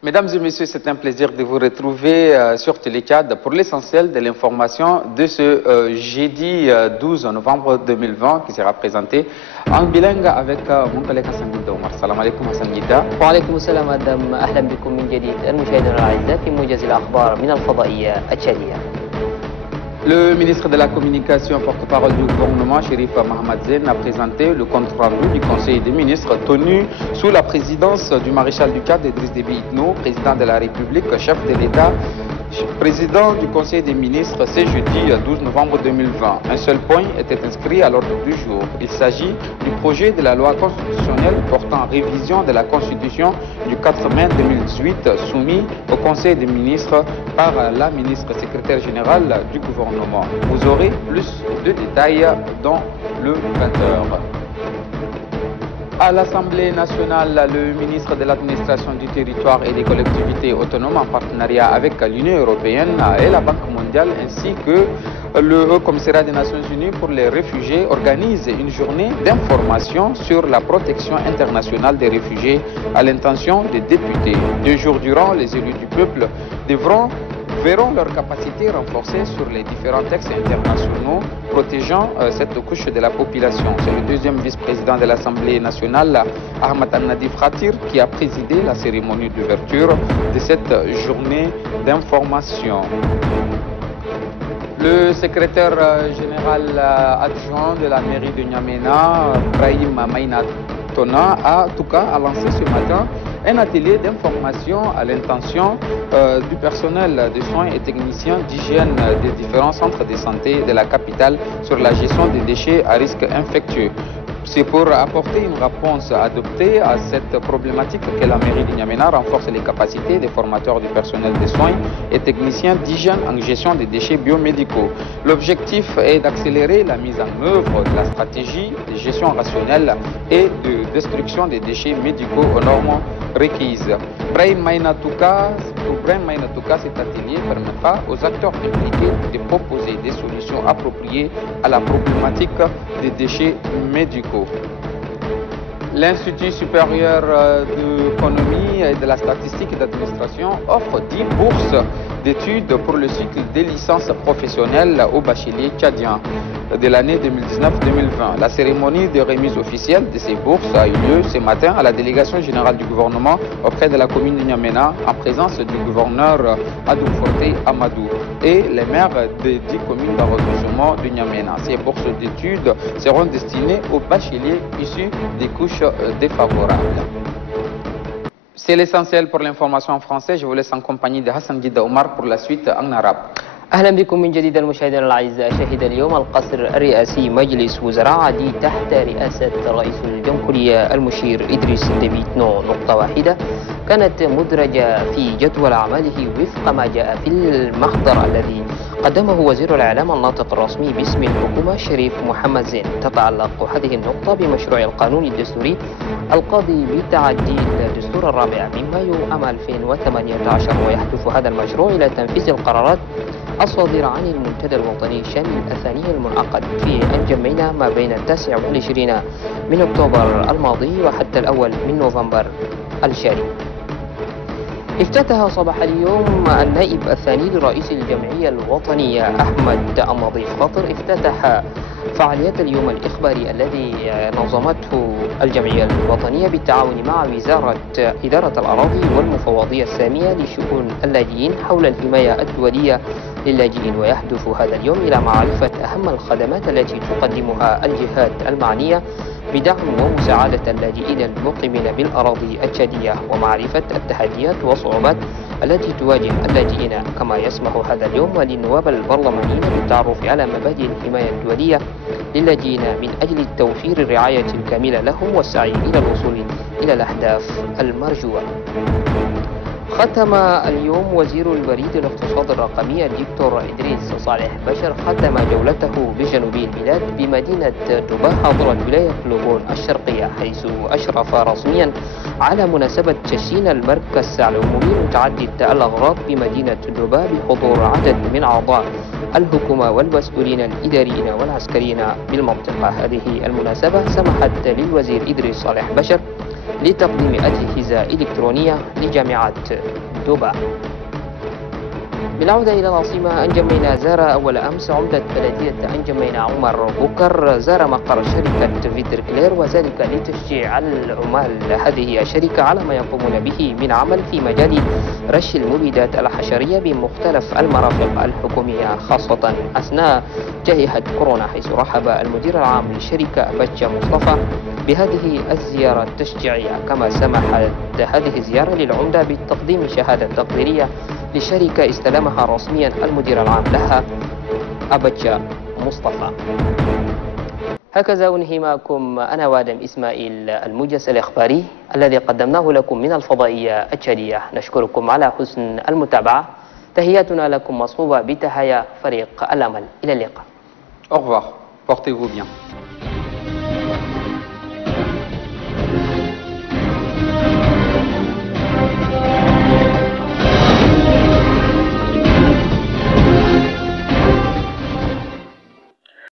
Mesdames et messieurs, c'est un plaisir de vous retrouver sur Télécad pour l'essentiel de l'information de ce jeudi 12 novembre 2020 qui sera présenté en bilingue avec mon collègue Hassan Guida Omar. Salam alaikum Hassan Guida. Wa alaikum assalam Adam, ahlan bikum min jadid. المشاهدين الأعزاء في موجز الأخبار من الفضائية التشادية. Le ministre de la Communication, porte-parole du gouvernement, Chérif Mohamed Zen, a présenté le compte-rendu du Conseil des ministres tenu sous la présidence du maréchal du Tchad, Idriss Déby Itno, président de la République, chef de l'État, président du Conseil des ministres, ce jeudi 12 novembre 2020. Un seul point était inscrit à l'ordre du jour. Il s'agit du projet de la loi constitutionnelle portant révision de la Constitution du 4 mai 2018 soumis au Conseil des ministres par la ministre secrétaire générale du gouvernement. Vous aurez plus de détails dans le 20h. À l'Assemblée nationale, le ministre de l'Administration du territoire et des collectivités autonomes en partenariat avec l'Union européenne et la Banque mondiale ainsi que le Haut Commissariat des Nations Unies pour les réfugiés organise une journée d'information sur la protection internationale des réfugiés à l'intention des députés. 2 jours durant, les élus du peuple verront leur capacité renforcée sur les différents textes internationaux protégeant cette couche de la population. C'est le deuxième vice-président de l'Assemblée nationale, Ahmad Al-Nadif Khatir, qui a présidé la cérémonie d'ouverture de cette journée d'information. Le secrétaire général adjoint de la mairie de N'Djamena, Brahim Maïna Tona, a lancé ce matin un atelier d'information à l'intention du personnel de soins et techniciens d'hygiène des différents centres de santé de la capitale sur la gestion des déchets à risque infectieux. C'est pour apporter une réponse adoptée à cette problématique que la mairie de N'Djamena renforce les capacités des formateurs du personnel de soins et techniciens d'hygiène en gestion des déchets biomédicaux. L'objectif est d'accélérer la mise en œuvre de la stratégie de gestion rationnelle et de destruction des déchets médicaux aux normes requises. Brahim Maïnatouka, cet atelier permettra aux acteurs impliqués de proposer des solutions appropriées à la problématique des déchets médicaux. L'Institut supérieur d'économie et de la statistique et d'administration offre 10 bourses d'études pour le cycle des licences professionnelles aux bacheliers tchadiens de l'année 2019-2020. La cérémonie de remise officielle de ces bourses a eu lieu ce matin à la délégation générale du gouvernement auprès de la commune de N'Djamena en présence du gouverneur Adou Forté Amadou et les maires des 10 communes d'arrondissement de N'Djamena. Ces bourses d'études seront destinées aux bacheliers issus des couches défavorables. C'est l'essentiel pour l'information en français. Je vous laisse en compagnie de Hassan Guida Omar pour la suite en arabe. أهلا بكم من جديد المشاهدين الأعزاء. شهد اليوم القصر الرئاسي مجلس وزراء عديد تحت رئاسة رئيس الجمهورية المشير إدريس ديبي إتنو نقطة واحدة كانت مدرجة في جدول أعماله وفق ما جاء في المحضر الذي قدمه وزير الإعلام الناطق الرسمي باسم الحكومة شريف محمد زين. تتعلق هذه النقطة بمشروع القانون الدستوري القاضي بتعديل الدستور الرابع من مايو عام 2018 ويهدف هذا المشروع إلى تنفيذ القرارات الصادرة عن المنتدى الوطني الشامل الثاني المنعقد في نجمينا ما بين 29 من أكتوبر الماضي وحتى الأول من نوفمبر الجاري. افتتح صباح اليوم النائب الثاني لرئيس الجمعية الوطنية أحمد النظيف خاطر افتتح فعاليات اليوم الإخباري الذي نظمته الجمعية الوطنية بالتعاون مع وزارة إدارة الأراضي والمفوضية السامية لشؤون اللاجئين حول الحماية الدولية للاجئين. ويهدف هذا اليوم إلى معرفة أهم الخدمات التي تقدمها الجهات المعنية بدعم ومساعدة اللاجئين المقيمين بالأراضي التشادية ومعرفة التحديات والصعوبات التي تواجه اللاجئين. كما يسمح هذا اليوم للنواب البرلمانيين بالتعرف على مبادئ الحماية الدولية للاجئين من أجل توفير الرعاية الكاملة لهم والسعي إلى الوصول إلى الأهداف المرجوة. ختم اليوم وزير البريد الاقتصاد الرقمي الدكتور إدريس صالح بشر ختم جولته بجنوب البلاد بمدينة دوبا حاضرة ولاية لوبون الشرقية حيث أشرف رسميا على مناسبة تشيين المركز العمومي متعدد الأغراض بمدينة دوبا بحضور عدد من أعضاء الحكومة والمسؤولين الإداريين والعسكريين بالمنطقة. هذه المناسبة سمحت للوزير إدريس صالح بشر لتقديم أجهزة إلكترونية لجامعة دوبا. بالعودة إلى العاصمة، أنجمينا زار أول أمس عمدة بلدية أنجمينا عمر بكر زار مقر شركة فيتر كلير، وذلك لتشجيع العمال هذه الشركة على ما يقومون به من عمل في مجال رش المبيدات الحشرية بمختلف المرافق الحكومية، خاصة أثناء جائحة كورونا، حيث رحب المدير العام للشركة بتشا مصطفى بهذه الزيارة التشجيعية. كما سمحت هذه الزيارة للعمدة بتقديم شهادة تقديرية لشركة استلمها رسميا المدير العام لها بتشا مصطفى. هكذا أنهي معكم أنا وادم إسماعيل الموجز الإخباري الذي قدمناه لكم من الفضائية التشادية. نشكركم على حسن المتابعة. تحياتنا لكم مصحوبة بتحايا فريق الأمل. إلى اللقاء. Au revoir. Portez-vous bien.